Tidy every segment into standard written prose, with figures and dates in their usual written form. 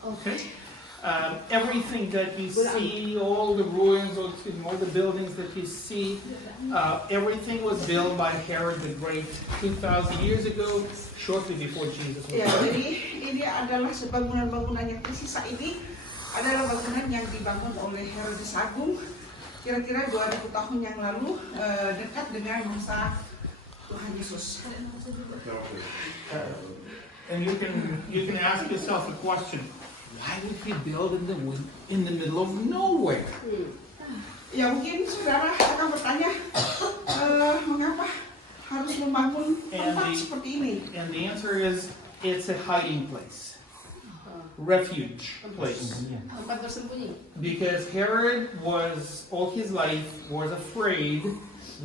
Okay. Everything that you see, all the ruins, all the buildings that you see, everything was built by Herod the Great 2,000 years ago, shortly before Jesus was Ya, born. jadi ini adalah bangunan-bangunan yang tersisa ini adalah bangunan yang dibangun oleh Herodes Agung kira-kira 2000 tahun yang lalu, dekat dengan masa Tuhan Yesus. And you can ask yourself a question. Why would he build in the middle of nowhere? Ya mungkin saudara akan bertanya, mengapa harus membangun tempat seperti ini? And the answer is, it's a hiding place, refuge place. Tempat bersembunyi. Because Herod was all his life was afraid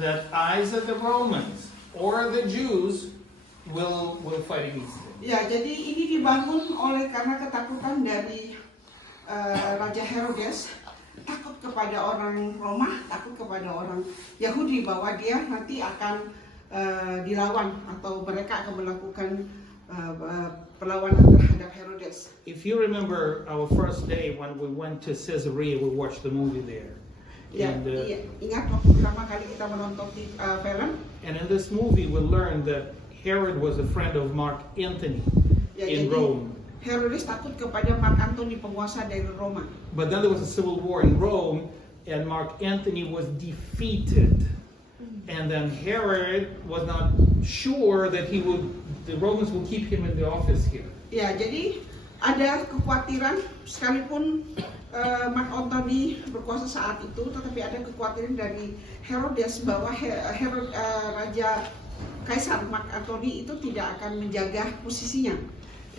that either the Romans or the Jews will fight against him. Ya, jadi ini dibangun karena ketakutan dari Raja Herodes, takut kepada orang Roma, takut kepada orang Yahudi bahwa dia nanti akan dilawan atau mereka akan melakukan perlawanan terhadap Herodes. If you remember our first day when we went to Caesarea, we watched the movie there. Ya, And, ingat waktu pertama kali kita menonton film. And in this movie, we learned that Herod was a friend of Mark Antony in Rome. Herodes takut kepada Mark Antony, penguasa dari Roma. But then there was a civil war in Rome, and Mark Antony was defeated. And then Herod was not sure that the Romans would keep him in the office here. Ya, jadi ada kekhawatiran sekalipun Mark Antony berkuasa saat itu, tetapi ada kekhawatiran dari Herodes bahwa Raja Kaisar Mark Antony itu tidak akan menjaga posisinya.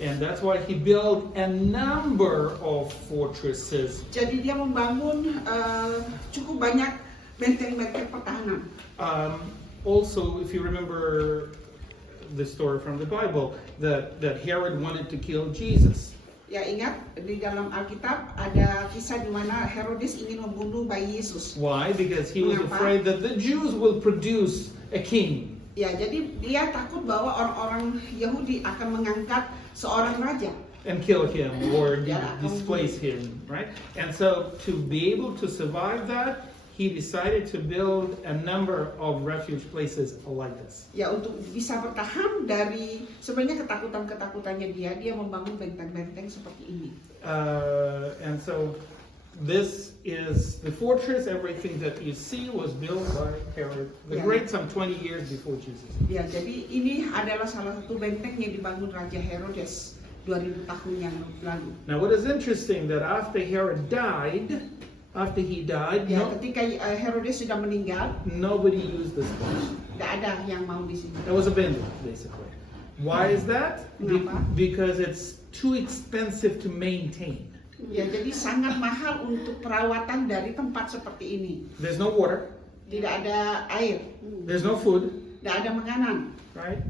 And that's why he built a number of fortresses. Jadi dia membangun cukup banyak benteng-benteng pertahanan. Also, if you remember the story from the Bible, that Herod wanted to kill Jesus. Ya, ingat di dalam Alkitab ada kisah di mana Herodes ingin membunuh bayi Yesus. Why? Because he was Mengapa? afraid that the Jews will produce a king. Ya, jadi dia takut bahwa orang-orang Yahudi akan mengangkat seorang raja And kill him or Ya, displace him, right? And so to be able to survive that, he decided to build a number of refuge places like this. Ya, untuk bisa bertahan dari sebenarnya ketakutan-ketakutannya dia membangun benteng-benteng seperti ini. And so this is the fortress. Everything that you see was built by Herod the Yeah. Great some 20 years before Jesus. Ya, jadi ini adalah salah satu benteng yang dibangun Raja Herodes 2000 tahun yang lalu. Now what is interesting that after he died, Ya, ketika Herodes sudah meninggal, nobody used this place. tidak ada yang mau di sini. It was abandoned, basically. Why is that? Kenapa? Because it's too expensive to maintain. Ya, jadi sangat mahal untuk perawatan dari tempat seperti ini. There's no water. Tidak ada air, There's no food. tidak ada makanan. Right?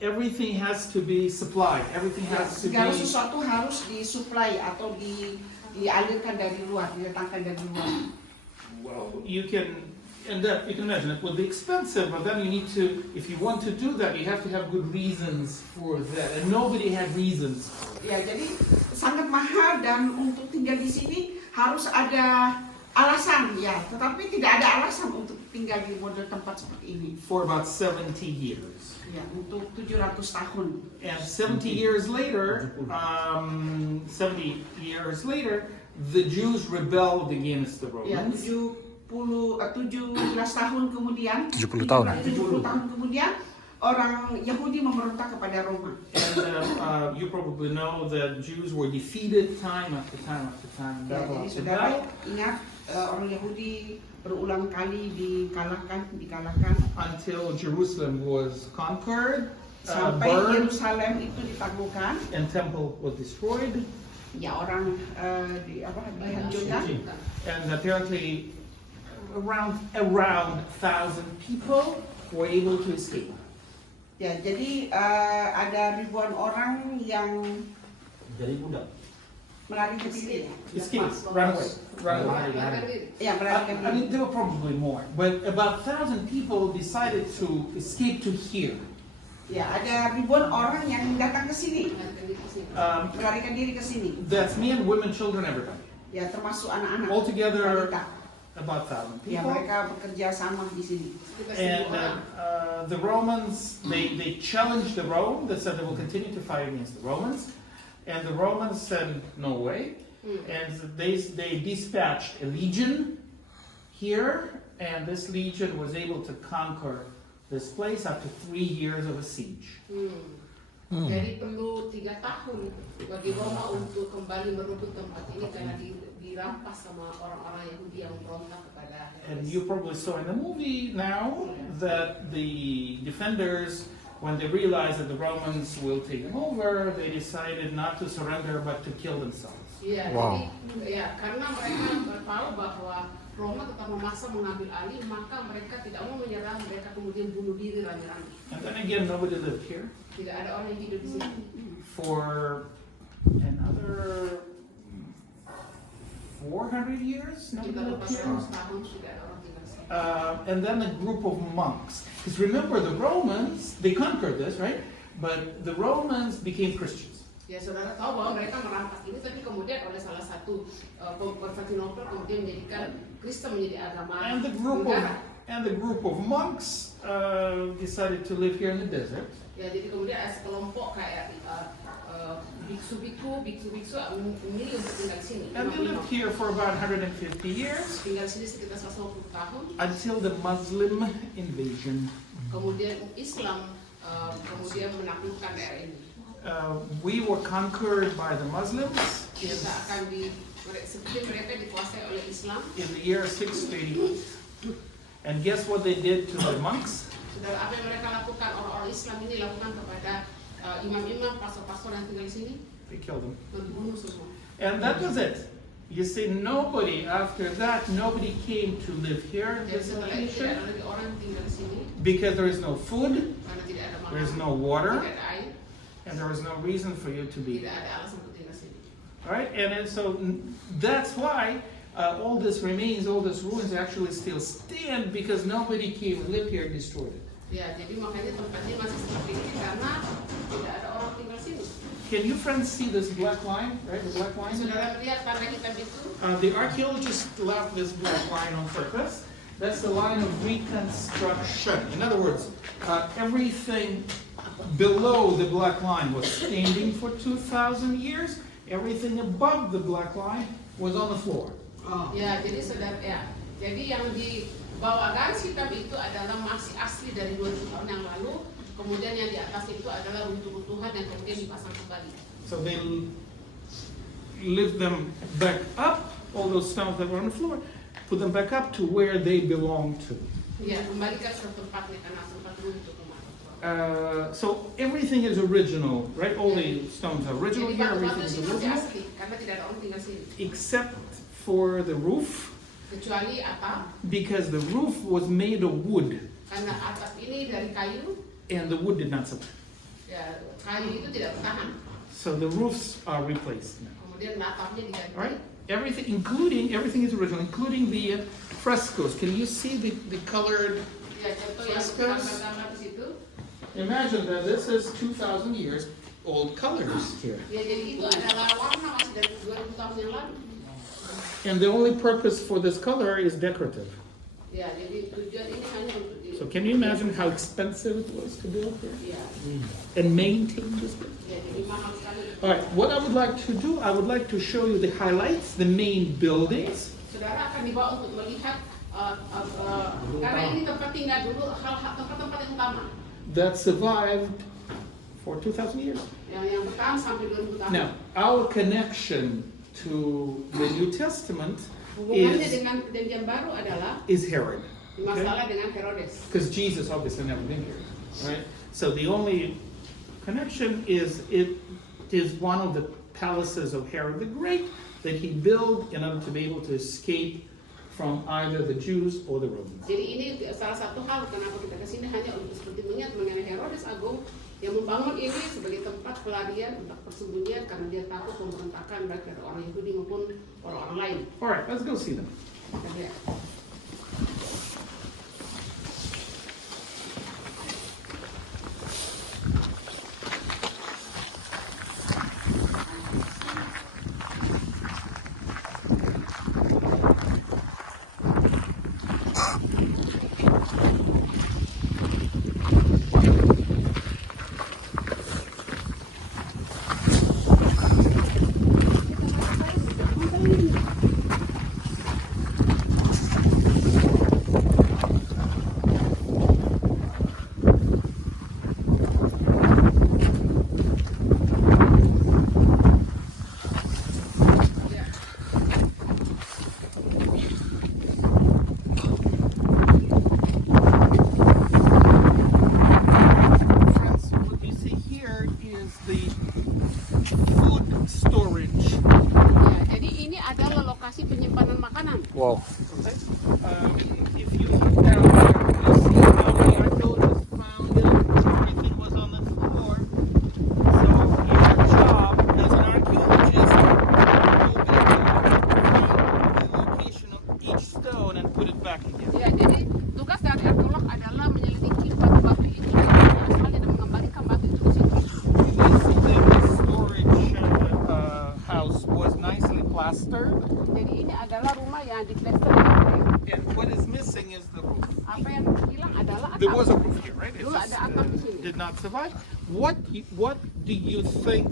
Everything has to be supplied. Everything Ya, has to segala be. sesuatu harus disuplai atau dialirkan dari luar, didatangkan dari luar. Well, you can imagine it will be expensive, but then you need to, if you want to do that, you have to have good reasons for that, and nobody had reasons. Ya, jadi sangat mahal dan untuk tinggal di sini harus ada alasan, ya. Tetapi tidak ada alasan untuk tinggal di model tempat seperti ini. For about 70 years. Ya, untuk 700 tahun. And 70 years later, the Jews rebelled against the Ya, Romans. 17 tahun kemudian, 70 tahun. 70 tahun kemudian, orang Yahudi memberontak kepada Roma. And you probably know that Jews were defeated time after time after time. Ya, battle jadi after saudara battle, ingat, orang Yahudi berulang kali dikalahkan until Jerusalem was conquered, sampai burned, Yerusalem itu ditaklukkan. and temple was destroyed. Ya, orang dihancurkan. And apparently around 1,000 people were able to escape. Ya, jadi ada ribuan orang yang Jadi budak. melari ke diri. Escape, run away. Ya, melarikan I mean, diri. there were probably more, but about 1,000 people decided to escape to here. Ya, ada ribuan orang yang datang ke sini, melarikan diri ke sini. That's men, women, children, everybody. Ya, termasuk anak-anak. Altogether, wanita. about 1,000 Ya, people. mereka bekerja sama di sini. And the Romans, they challenged the Rome. They said they will continue to fight against the Romans. And the Romans said, no way. And they dispatched a legion here. And this legion was able to conquer this place after 3 years of a siege. Jadi perlu 3 tahun bagi Roma untuk kembali merebut tempat ini karena dirampas sama orang-orang Yahudi yang berontak kepada And Herodes. you probably saw in the movie now that the defenders, when they realized that the Romans will take them over, they decided not to surrender but to kill themselves. Iya, Wow. jadi ya karena mereka tahu bahwa Roma tetap memaksa mengambil alih, maka mereka tidak mau menyerah, mereka kemudian bunuh diri rame-rame. And then again, nobody lived here Tidak ada orang yang hidup di sini. for another 400 years. Nobody Kita lived lepas here. 100 tahun sudah ada orang tinggal di sini. And then a group of monks. Because remember, the Romans, they conquered this, right? But the Romans became Christians. Ya saudara tahu bahwa mereka merampas ini, tapi kemudian oleh salah satu Konstantinopel kemudian menjadikan Kristen menjadi agama And the group of monks decided to live here in the desert. Ya, jadi kemudian ada sekelompok kayak biksu-biksu memilih untuk tinggal di sini. And they lived here for about 150 years Tinggal di sini sekitar 150 tahun. until the Muslim invasion. Kemudian Islam kemudian menaklukkan daerah ini. We were conquered by the Muslims Kita akan seperti mereka dikuasai oleh Islam. in the year 680. And guess what they did to the monks? Saudara, apa yang mereka lakukan, orang-orang Islam ini lakukan kepada imam-imam, pastor-pastor yang tinggal di sini, They killed them. membunuh semua. And that was it. You see, nobody after that, nobody came to live here in Jadi this setelah itu tidak location ada lagi orang yang tinggal di sini because there is no food, karena tidak ada there is makanan, no water, tidak ada air, and there is no reason for you to be tidak there. ada alasan untuk tinggal di sini. All right, and then so that's why all this remains, all these ruins actually still stand because nobody came and lived here and destroyed it. Ya, jadi makanya tempatnya masih seperti ini karena tidak ada orang tinggal di sini. Can you friends see this black line, right? The black line? Saudara melihat tanda hitam itu? The archaeologists left this black line on purpose. That's the line of reconstruction. In other words, everything below the black line was standing for 2,000 years. Everything above the black line was on the floor. Ya, jadi saudara ya. Jadi yang di bawah garis hitam itu adalah masih asli dari 2000 tahun yang lalu. Kemudian yang di atas itu adalah runtuhan yang kemudian dipasang kembali. So they lift them back up, all those stones that were on the floor, put them back up to where they belong to. Ya, kembalikan ke tempatnya karena sempat runtuh kemarin. So everything is original, right? All the stones are original Jadi here, batu-batu everything is ini masih original, asli karena tidak ada orang tinggal sini. except for the roof, Kecuali atap, because the roof was made of wood, karena atap ini dari kayu, and the wood did not survive. ya kayu itu tidak bertahan. So the roofs are replaced now. Kemudian atapnya diganti. All right? Everything is original, including the frescoes. Can you see the colored? Ya, contoh yang Frescoes. gambar-gambar di situ. Imagine that this is 2,000 years old colors here. Ya, jadi itu adalah warna masih dari 2000 tahun yang lalu. And the only purpose for this color is decorative. Ya, jadi tujuan ini hanya untuk So can you imagine how expensive it was to build here Ya, and maintain this place? ya, jadi mahal sekali. All right, what I would like to do, I would like to show you the highlights, the main buildings. Saudara akan dibawa untuk melihat karena ini tempat tinggal dulu, tempat-tempat yang utama That survived for 2,000 years. yang bertahan sampai 2000 tahun. Now, our connection to the New Testament Hubungannya is dengan perjanjian baru adalah Herod. masalah dengan Herodes. Because Jesus obviously never been here, right? So the only connection is it is one of the palaces of Herod the Great that he built in order to be able to escape from either the Jews or the Romans. Jadi ini salah satu hal kenapa kita kesini hanya untuk seperti mengingat mengenai Herodes Agung yang membangun ini sebagai tempat pelarian untuk persembunyian karena dia takut pemberontakan baik dari orang Yahudi maupun orang-orang lain. All right, let's go see them. Kita lihat. memiliki penyimpanan makanan. Wow. Okay? If you look down there, you see how the archaeologists found it. Everything was on the floor. So your job as an archaeologist will be to find the location of each stone and put it back again. Ya, jadi tugas dari arkeolog adalah menyelidiki batu-batu itu dari asalnya dan mengembalikan batu itu ke situ. This storage house was nicely plastered, Jadi ini adalah rumah yang diplester. and what is missing is the roof. Apa yang hilang adalah There was a atap. roof here, right? It Dulu just, ada atap di sini. did not survive. What do you think?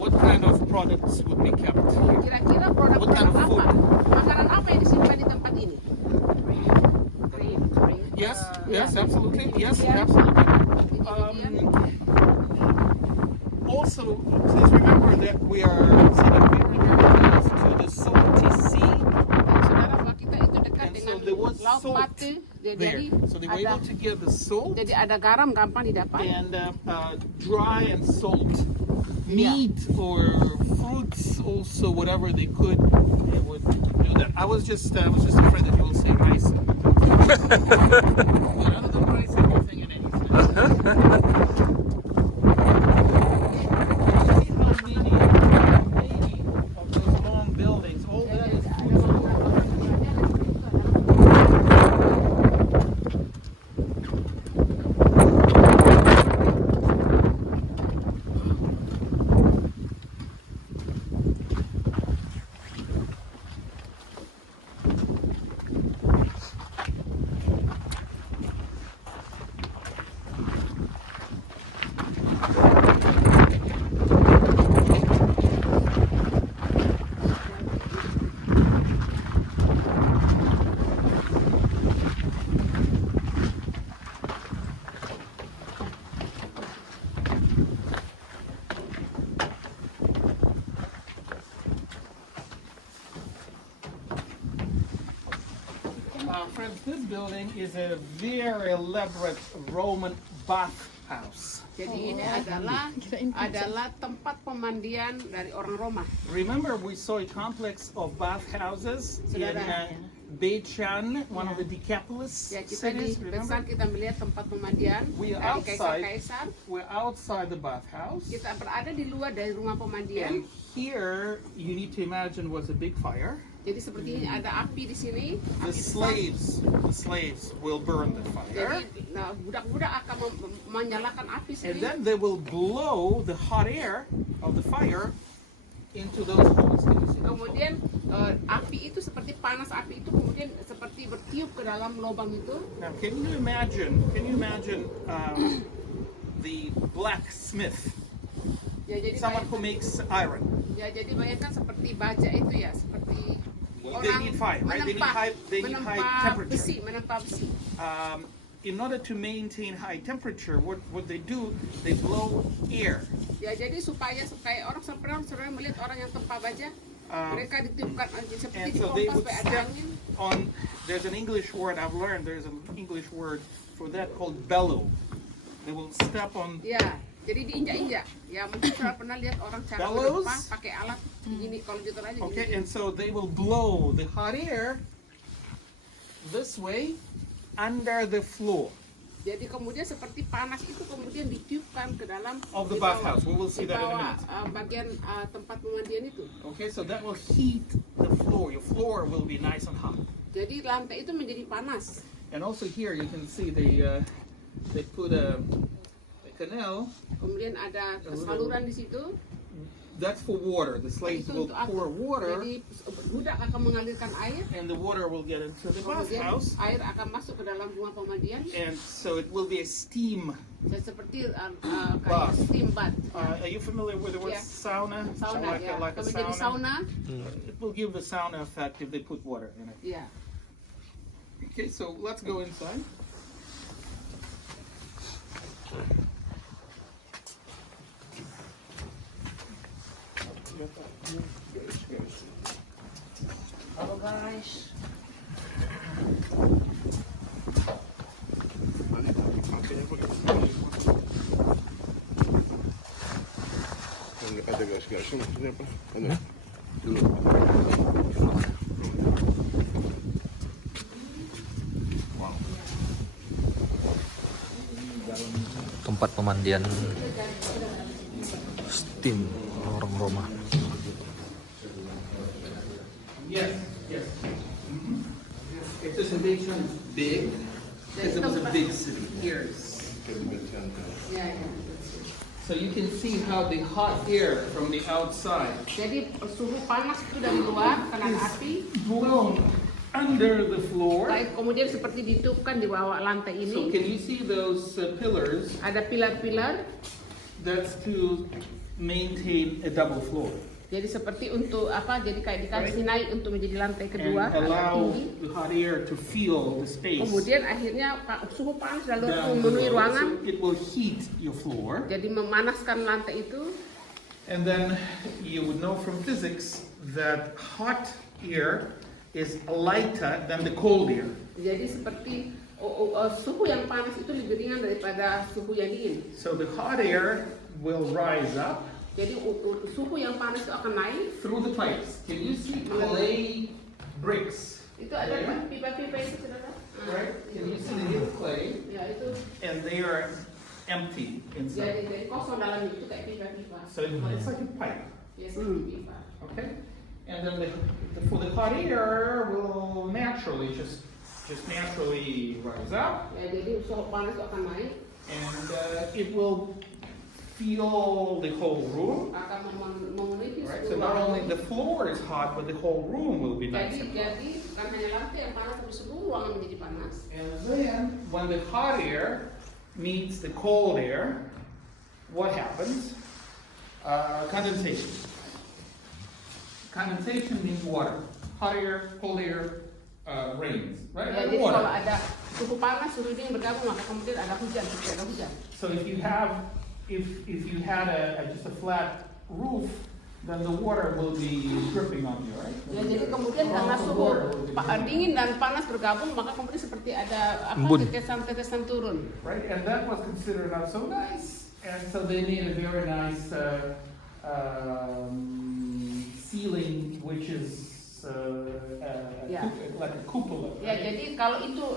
What kind of products would be kept here? Kira-kira What kind produk-produk of food? apa? Makanan apa yang disimpan di tempat ini? Grain. Yes, Ya. yes, absolutely. Yes, Kemudian- absolutely. kemudian Also, please remember that we are sitting very, very close to the salty sea saudara bahwa kita itu dekat And dengan so there was laut salt Mate. there. Jadi So they were ada able to get the salt jadi ada garam gampang didapat. and dry and salt meat or fruits also, whatever they could, they would do that. I was just afraid that you will say rice. But other than rice, everything and anything. See how many of those long buildings, all that is Ada beberapa kerajaan yang itu adalah Friends, this building is a very elaborate Roman bathhouse. Jadi ini adalah tempat pemandian dari orang Roma. Remember, we saw a complex of bathhouses in Beit-Shan, one of the Decapolis Ya, kita di cities. besar Remember, kita melihat tempat pemandian we are dari outside. kaisar-kaisar. We're outside the bathhouse, Kita berada di luar dari rumah pemandian. and here you need to imagine was a big fire. Jadi seperti ini ada api di sini. The Api besar. slaves will burn the fire, Jadi budak-budak akan menyalakan api and sini. then they will blow the hot air of the fire into those holes. Can you see those holes? Kemudian api itu seperti panas api itu kemudian seperti bertiup ke dalam lubang itu. Now, can you imagine the blacksmith, Ya jadi someone who makes iron? jadi bayangkan seperti baja itu ya, seperti They need fire, right? They need high temperature. menempa besi. In order to maintain high temperature, what they do, they blow air. Ya jadi supaya orang saudara melihat orang yang tempa baja, mereka ditiupkan seperti And di so they pompa would supaya ada step angin. on. There's an English word I've learned. There's an English word for that called bellow. They will step on. Ya, jadi diinjak-injak. Ya mungkin saudara pernah lihat orang cara Bellows? menempa pakai alat gini, kalau gitu aja Okay, gini. and so they will blow the hot air this way under the floor Jadi kemudian seperti panas itu kemudian ditiupkan ke dalam of the di bawah- bathhouse. We will see di that in a bawah, minute. bagian tempat pemandian itu. Okay, so that will heat the floor. Your floor will be nice and hot. Jadi lantai itu menjadi panas. And also here you can see they put a canal. Kemudian ada saluran di situ. That's for water. The slaves Itu will untuk pour apa? water, Jadi budak akan mengalirkan air. and the water will get into the Kemudian bathhouse, air akan masuk ke dalam rumah pemandian. and so it will be a steam. Dan seperti Bath. kayak steam bath. Are you familiar with the word Yeah. sauna? Sauna ya. Like a Menjadi sauna. sauna. It will give the sauna effect if they put water in it. Ya. Okay, so let's go inside. Halo guys. Ada gas-gasnya maksudnya apa? Dulu. tempat pemandian steam orang Roma. Yes, yes. It's just a big chunk, big, because it was a big city. Here's. Ya, ya. So you can see how the hot air from the outside Jadi suhu panas itu dari luar karena api, blown under the floor. baik kemudian seperti ditiupkan di bawah lantai So ini. can you see those pillars? Ada pilar-pilar, That's to maintain a double floor jadi seperti untuk apa? Jadi kayak dikasih naik untuk menjadi lantai and kedua agak allow tinggi. the hot air to fill the space Kemudian akhirnya suhu panas lalu down memenuhi below. ruangan, So it will heat your floor. jadi memanaskan lantai itu. And then you would know from physics that hot air is lighter than the cold air. Jadi seperti suhu yang panas itu lebih ringan daripada suhu yang dingin. So the hot air will rise up Jadi suhu yang panas itu akan naik. through the pipes. Can you see clay bricks? Itu ada pipa-pipa itu, saudara. Right? Can you see the little clay? Ya itu. And they are empty inside. Jadi kosong dalam itu kayak pipa-pipa. So it's like a pipe. Ya seperti pipa. Okay? And then for the hot air will naturally just naturally rise up, Ya jadi suhu panas itu akan naik, and it will fill the whole room. akan memenuhi Right? So seluruh not ruangan. only the floor is hot, but the whole room will be nice and hot. Jadi bukan hanya lantai yang panas, tapi seluruh ruangan menjadi panas. And then when the hot air meets the cold air, what happens? Condensation. Condensation means water. Hot air, cold air, rains, right? Ya, Like jadi kalau water. ada suhu panas, suhu dingin bergabung, maka kemudian ada hujan, ada hujan. So if you had just a flat roof, then the water will be dripping on you, right? Ya, jadi kemudian karena suhu dingin dan panas bergabung, maka kemudian seperti ada Embun. tetesan-tetesan turun. Right, and that was considered not so nice, and so they made a very nice ceiling, which is Yeah. like a cupola. Ya, Right? jadi kalau itu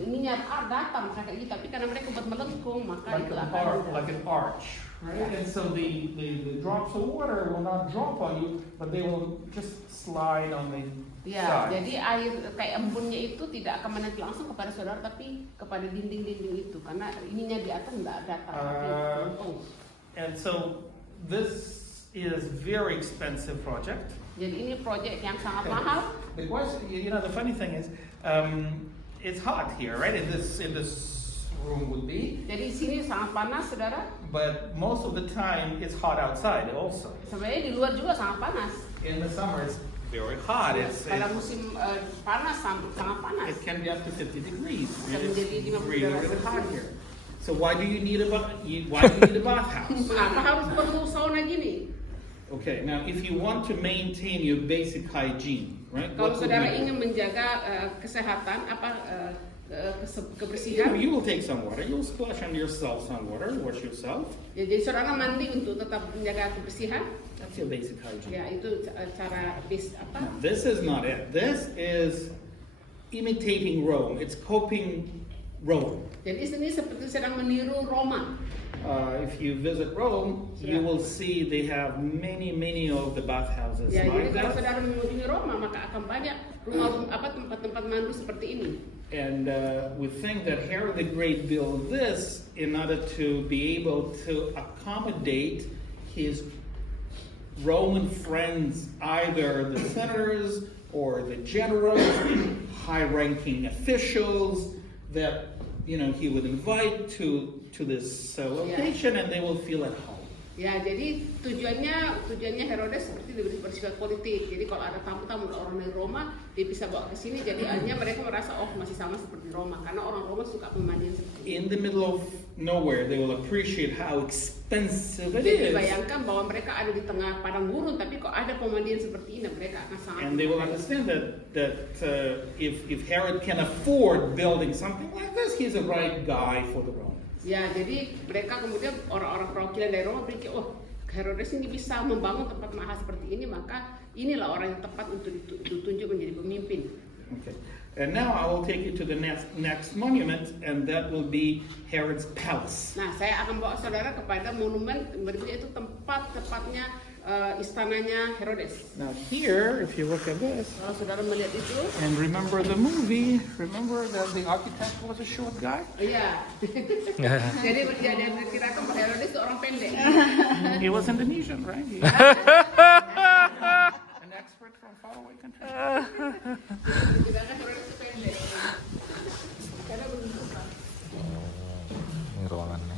ininya datar maka kayak gitu, tapi karena mereka buat melengkung, maka Like itu an akan like an arch, right? Yeah. And so the drops of water will not drop on you, but they will just slide on the Ya, side. jadi air kayak embunnya itu tidak akan menempel langsung kepada saudara, tapi kepada dinding-dinding itu, karena ininya di atas nggak datar, tapi melengkung. And so this is very expensive project. Jadi ini proyek yang sangat mahal. The question, the funny thing is, it's hot here, right? In this room would be, Jadi sini sangat panas, saudara. but most of the time it's hot outside also. Sebenarnya di luar juga sangat panas. In the summer it's very hot. Pada musim panas sangat panas. It can be up to 50 degrees. Bisa It's menjadi 50 really, derajat really hot Celcius. here. So why do you need a bathhouse? Mengapa harus perlu sauna gini? Okay, now if you want to maintain your basic hygiene, right? Kalau what would saudara you do? ingin menjaga kesehatan, kebersihan, You will take some water. You'll splash on yourself some water, wash yourself. ya, jadi saudara mandi untuk tetap menjaga kebersihan. That's your basic hygiene. Ya, itu cara Now, this is not it. This is imitating Rome. It's copying Rome. Jadi ini seperti sedang meniru Roma. If you visit Rome, you Yeah. will see they have many of the bathhouses Ya, jadi like kalau that. saudara mengunjungi Roma, maka akan banyak tempat-tempat mandi seperti ini. And we think that Herod the Great built this in order to be able to accommodate his Roman friends, either the senators or the generals, high-ranking officials that he would invite to this location, and they will feel at home. Ya, jadi tujuannya Herodes seperti bersifat politik. Jadi kalau ada tamu-tamu orang dari Roma, dia bisa bawa ke sini. Jadi akhirnya mereka merasa masih sama seperti Roma, karena orang Roma suka pemandian seperti ini. In the middle of nowhere, they will appreciate how expensive it Jadi is, bayangkan bahwa mereka ada di tengah padang gurun, tapi kok ada pemandian seperti ini, mereka akan sangat. and they will understand that if Herod can afford building something like this, he's a right guy for the Romans. Ya, jadi mereka kemudian orang-orang perwakilan dari Roma berpikir, Herodes ini bisa membangun tempat mahal seperti ini, maka inilah orang yang tepat untuk ditunjuk menjadi pemimpin. Okay. And now I will take you to the next monument, and that will be Herod's palace. Nah, saya akan bawa saudara kepada monumen berikutnya, itu tempat tepatnya istananya Herodes. Now here, if you look at this, Kalau saudara melihat itu, and remember the movie, remember that the architect was a short guy? iya. Jadi dia kira-kira Herodes itu orang pendek. He was Indonesian, right? An expert from faraway country. Kira-kira Herodes itu pendek. Karena begitu. Ini ruangannya.